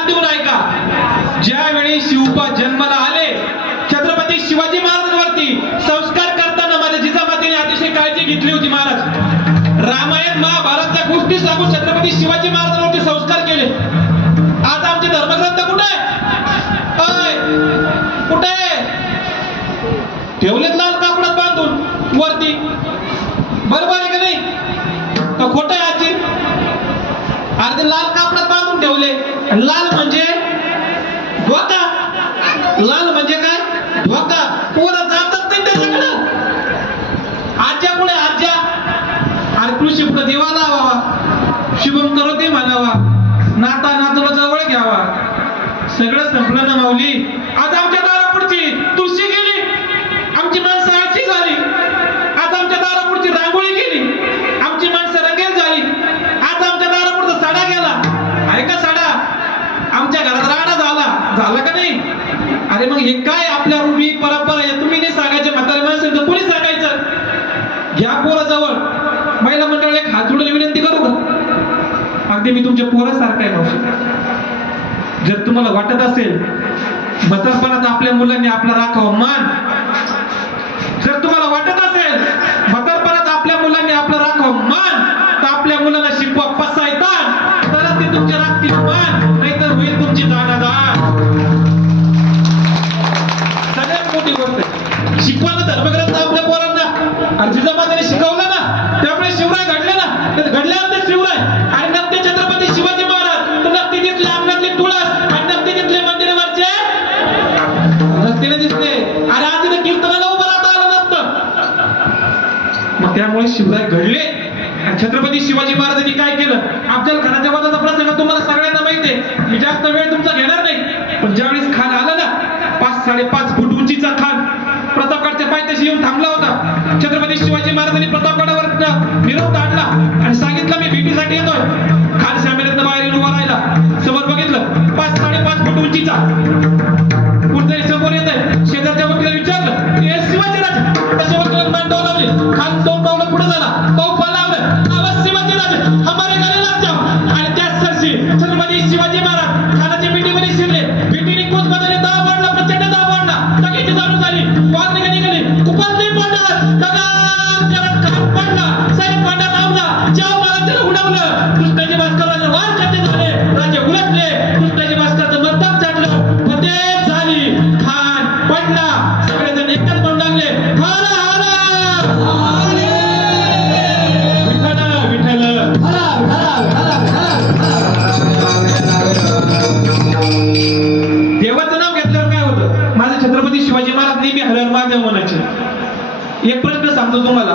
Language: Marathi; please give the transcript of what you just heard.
कान देऊन ऐका. ज्यावेळी शिवबा जन्माला आले, छत्रपती शिवाजी महाराजांवरती संस्कार करताना माझ्या जिजामातेने अतिशय काळजी घेतली होती. महाराज रामायण महाभारतच्या गोष्टी सांगून छत्रपती शिवाजी महाराजांवरती संस्कार केले. आज आमचे धर्मग्रंथ कुठे कुठे ठेवलेत लाल कापडात बांधून वरती? बरोबर आहे का नाही? तर खोटं आहे आजी. अर्धे लाल कापडात बांधून ठेवले. लाल म्हणजे धोका. लाल म्हणजे काय? धोका. पोरं जातात नाही त्याच्याकडं. आज्यामुळे आज्या आणि कृषी पुढे देवा लावावा, शुभम करोती म्हणावा, नाता नातूला जवळ घ्यावा. सगळं संपलं ना माऊली. आज आमच्या दारापुढची तुळशी गेली, आमची माणसं आळशी झाली. आज आमच्या दारापुढची रांगोळी गेली, आमची माणसं रंगेल झाली. आज आमच्या दारापुढचा साडा गेला. आहे का साडा? आमच्या घरात राडा झाला का नाही? अरे मग हे काय आपल्या रूढी परंपरा आहे? तुम्ही नाही सांगायचे, म्हातारे माणसं तर कोणी सांगायचं? घ्या पोराजवळ. महिला मंडळ एक हात जोडून विनंती करू का? अगदी मी तुमच्या पोरासारखा आहे मावशी. जर तुम्हाला वाटत असेल म्हातारपणात आपल्या मुलांनी आपला राखावा मान, जर तुम्हाला वाटत असेल म्हातारपणात आपल्या मुलांनी आपला राखावा मान, तर आपल्या मुलाला शिकवा पसायता, तरच ते तुमच्या राखतील मान, नाहीतर होईल तुमची दानादान. सगळ्यात मोठी गोष्ट आहे शिकवायला धर्मग्रंथ आपल्या पोरांना. आणि जिजामातेने शिकवलं ना, त्यामुळे शिवराय घडले ना. घडल्यानंतर शिवराय आणि नक्की छत्रपती शिवाजी महाराज, तर नक्की तिथले अंगणातले तुळस आणि नक्की तिथले मंदिरावरचे रस्त्याने दिसले. अरे आज तिथे कीर्तनाला उभं राहता आलं नसतं. मग त्यामुळे शिवराय घडले. आणि छत्रपती शिवाजी महाराजांनी काय केलं? अफजल खानाच्या वधाचा प्रसंग तुम्हाला सगळ्यांना माहिती आहे. मी जास्त वेळ तुमचा घेणार नाही. पण ज्यावेळेस खान आला ना, 5-5.5 फूट उंचीचा खान प्रतापगडच्या पायथ्याशी येऊन थांबला होता. छत्रपती शिवाजी महाराजांनी प्रतापगडावर निरोप काढला आणि सांगितलं मी भेटीसाठी येतोय. खान शामिलीतनं बाहेर येऊन उभा राहिला. समोर बघितलं 5-5.5 फूट उंचीचा कुठतरी समोर येत आहे. शेजारच्या वकीला विचारलं, हे शिवाजी राजे. त्याच्या वकिलाने मान डोलावली. खान 2 पावलं पुढे झाला, पाऊल लावलं, आवाज शिवाजी राजे हमारे घरी लग जाओ. आणि त्याच सरशी छत्रपती शिवाजी महाराज खानाच्या भेटीमध्ये शिरले. भेटीने कोच बदलले, दाव वाढला, प्रचंड दाव वाढला. टाकीची चालू झाली, वाघ निघाली, कुपातली पडणार, दगाड करत खान पडला. साहेब पांडा धावला, ज्या महाराजांना उडवलं. कृष्णाजी भास्करांना वार खाते झाले, राजे उलटले. कृष्णाजी भास्करचं मस्तक छाटलं, फतेह झाली. खान पडला. सगळेजण एकच म्हणू लागले, हर हर विठ्ठल विठ्ठल. देवाचं नाव घेतल्यावर काय होतं? माझे छत्रपती शिवाजी महाराज नेहमी हर हर महादेव म्हणायचे. एक प्रश्न सांगतो तुम्हाला,